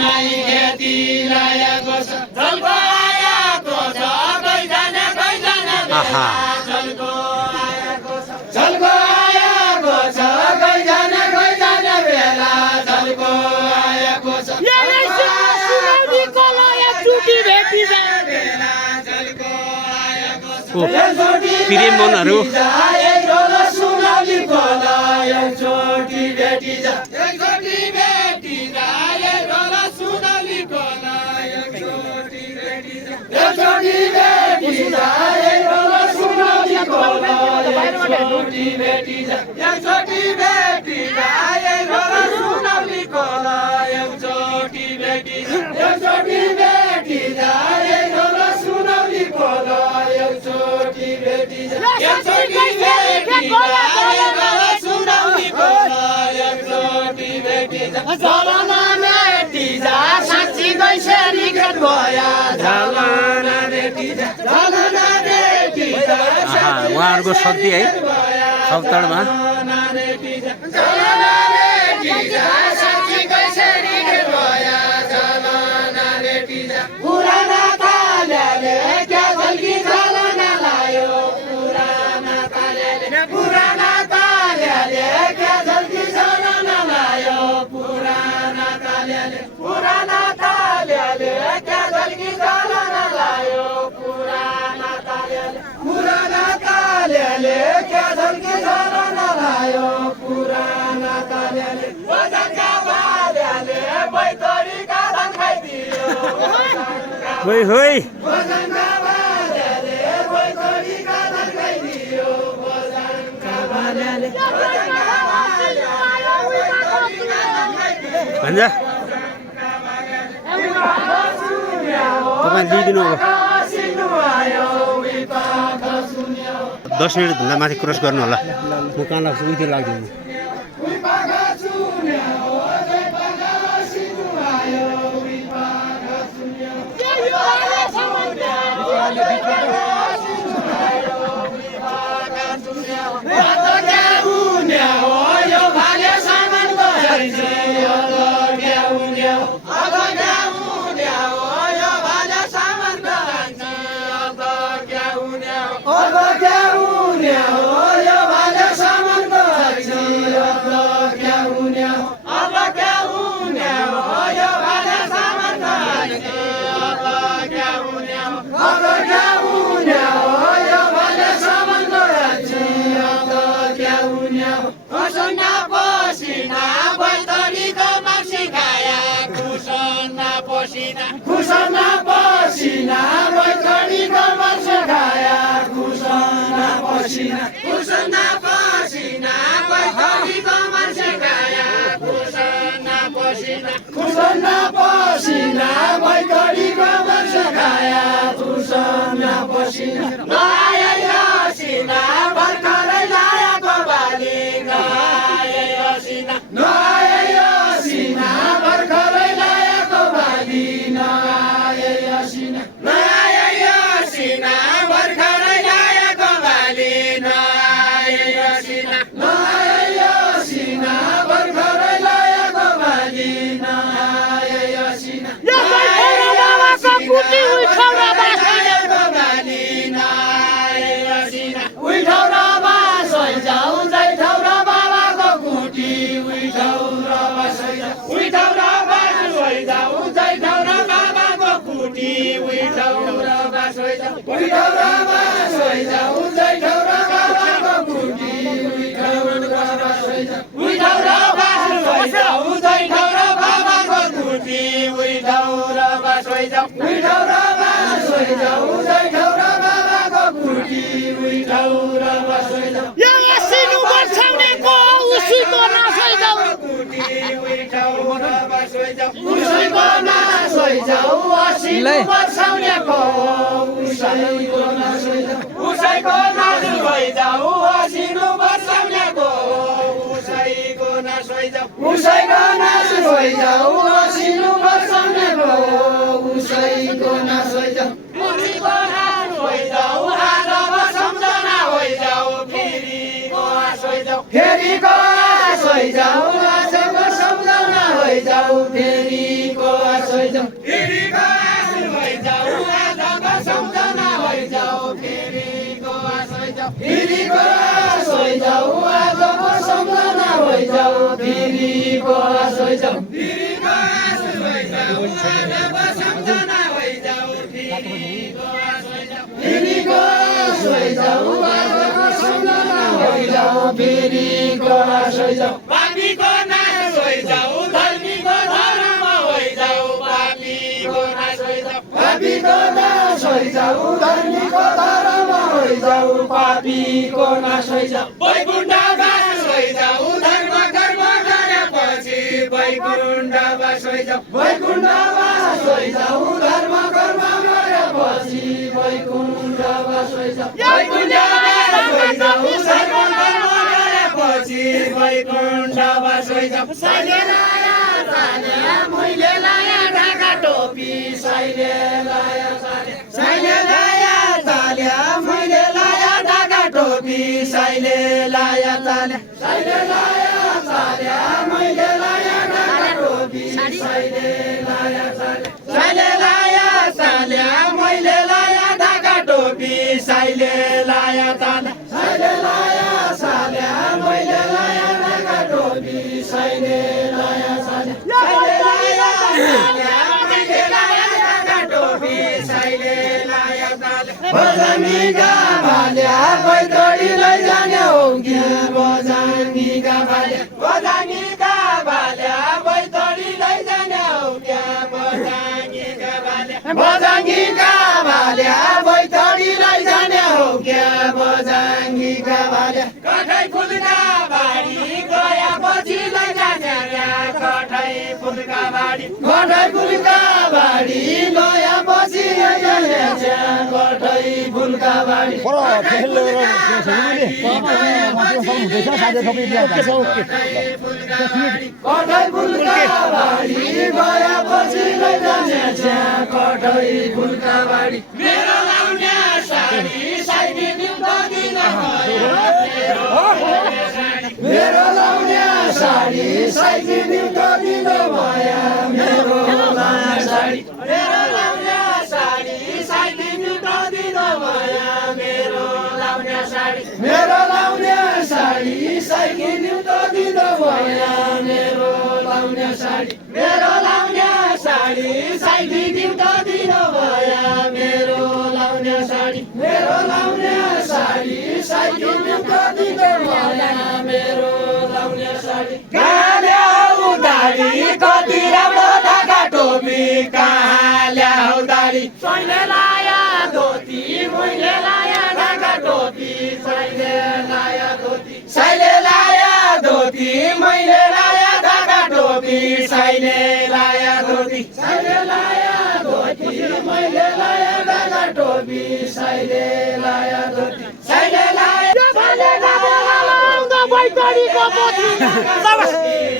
बनाई खेती लाएको छ झल्को आएको छ गइजाने बेला झल्को आएको छ झल्को आएको छ गइजाने बेला झल्को आएको छ सुनाउनीको लया चुटी भेटी बेला झल्को आएको छ प्रेम मनहरू सुनाउनीको लया चोटी भेटी जा चोटी भेटी जा सुनाउनीको लया चोटी भेटी जा चोटी भेटी जा सुनाउनीको लया चोटी भेटी जा चोटी भेटी जा सुनाउनीको लया चोटी भेटी जा चोटी भेटी जा सुनाउनीको लया चोटी भेटी जा चोटी भेटी जा सुनाउनीको लया चोटी भेटी जा झलना भेटी जा साँच्ची गैसेरी खेत भया झलना भेटी जा झलना भेटी जा उहाँहरूको शक्ति है खप्तडमा झलना भेटी जा साँच्ची गैसेरी खेत भया झलना भेटी जा पुराना ताल्याले क्या झल्की झलना लायो पुराना ताल्याले क्या झल्की झलना लायो पुराना ताल्याले क्या झल्की झलना लायो पुराना ताल्याले क्या झल्की झलना लायो पुराना ताल्याले वजनका बाल्याले बैतडीका धान खाइदियो होइ होइ वजनका बाल्याले बैतडीका धान खाइदियो वजनका बाल्याले भन्छ तपाईँ लिइदिनु अब 10 मिनटभन्दा माथि क्रस गर्नु होला म कहाँ लाग्छु उतिर लाग्दिनु खुसना पसिना बैतडीको मार्छ खाया खुसना पसिना बैतडीको मार्छ खाया खुसना पसिना बैतडीको मार्छ खाया खुसना पसिना लाया सिना भर्खरै लायाको बाली गाए असिना भर्खरै लायाको बाली नआए असिना भर्खरै लायाको बाली नआए असिना भर्खरै लायाको बाली नआए असिना फेरि को सोइजाऊ फेरिको आँसु भइजाऊ आजको सम्झना भइजाऊ फेरिको आँसु भइजाऊ फेरिको आँसु भइजाऊ आजको सम्झना भइजाऊ फेरिको आँसु भइजाऊ फेरिको आँसु भइजाऊ आजको सम्झना भइजाऊ फेरिको आँसु भइजाऊ फेरिको आँसु भइजाऊ आजको सम्झना भइजाऊ फेरिको आँसु भइजाऊ पापीको नाश भइजाऊ धर्मीको धर्म भइजाऊ पापीको नाश भइजाऊ पापीको नाश भइजाऊ धर्मीको धर्म भइजाऊ पापीको नाश भइजाऊ वैकुण्ठवास भइजाऊ धर्म कर्म गरेपछि वैकुण्ठवास भइजाऊ वैकुण्ठवास भइजाऊ धर्म कर्म गरेपछि वैकुण्ठवास भइजाऊ वैकुण्ठवास भइजाऊ धर्म कर्म गरेपछि वैकुण्ठवास भइजाऊ साइले लाया साल्या मैले लाया ढाका टोपी साइले लाया साल्या साइले लाया साल्या मैले लाया ढाका टोपी साइले लाया साल्या साइले लाया साल्या मैले लाया ढाका टोपी साइले लाया साल्या साइले लाया साल्या मैले लाया ढाका टोपी साइले लाया साल्या साइले लाया साल्या मैले लाया ढाका टोपी साइले लाया साल्या साइले लाया साल्या मैले लाया ढाका टोपी साइले लाया साल्या बजानीका भाल्या बैतडी लैजाने हो कि बजानीका भाल्या बजानीका भाल्या बैतडी लैजाने हो क्या बजानीका भाल्या बजानीका भाल्या बैतडी लैजाने हो क्या बजानीका भाल्या कठै फुलका बारी गएपछि लैजाने कठै फुलका बारी कठै फुलका बारी गएपछि लैजाने कठै फुलका बारी कठै फुलका बारी गएपछि लैजाने कठै फुलका बारी मेरो लाउने साडी साइडी निम्तो दिन मेरो लाउने साडी साइडी निम्तो दिन भया मेरो लाउने साडी मेरो लाउने साडी साइडी निम्तो दिन भया मेरो लाउने साडी मेरो लाउने साडी साइडी निम्तो दिन भया मेरो लाउने साडी मेरो लाउने साडी साइडी निम्तो दिन भया मेरो लाउने साडी मेरो लाउने साडी साइडी निम्तो दिन भया मेरो लाउने साडी काले हौ दाडी कति राम्रो ढाका टोपी काले हौ दाडी सैले लाया धोती मैले लाया ढाका टोपी सैले लाया धोती सैले लाया धोती मैले लाया ढाका टोपी सैले लाया धोती सैले लाया धोती मैले लाया ढाका टोपी सैले लाया धोती सैले लाया सैले लाया बैतडीको पोथी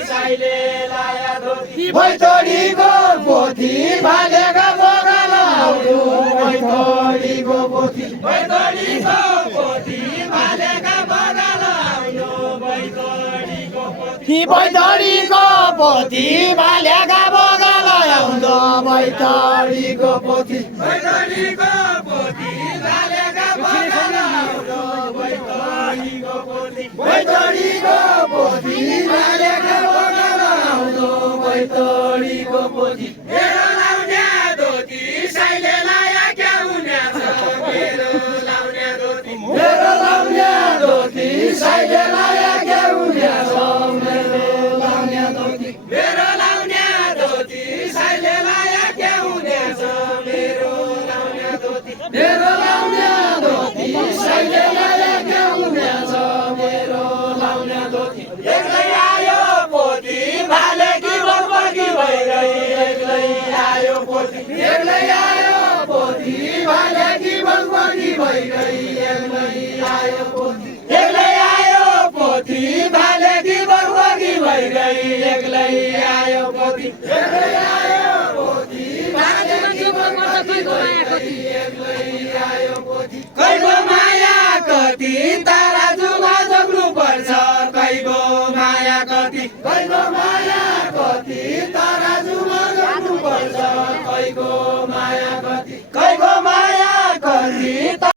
सैले लाया धोती बैतडीको पोथी भालेका बगाल आउनु बैतडीको पोथी बैतडीको पोथी भालेका बगाल आउनु बैतडीको पोथी बैतडीको पोथी भालेका बगाल आउनु बैतडीको पोथी बैतडीको पोथी भालेका बगाल आउनु बैतडीको पोथी बैतडीको पोथी भालेका बगाल आउनु बैतडीको पोथी मेरो लाउने धोती साइले लाया क्या हुने छ मेरो लाउने धोती मेरो लाउने धोती साइले लाया क्या हुने छ मेरो लाउने धोती मेरो लाउने धोती साइले लाया क्या हुने छ मेरो लाउने धोती मेरो लाउने धोती साइले लाया क्या हुने छ मेरो लाउने धोती एक्लै आयो पोथी भाले कि बगबगी भइगई एक्लै आयो पोथी एक्लै आयो पोथी भाले कि बगबगी भइगई एक्लै आयो पोथी एक्लै आयो पोथी भाले कि बगबगी भइगई एक्लै आयो पोथी एक्लै आयो पोथी भाले कि बगबगी भइगई एक्लै आयो पोथी कैको माया कति तारा जुगा जग्नु पर्छ कैको माया कति कैको माया कति तारा जुगा जग्नु पर्छ कैको माया कति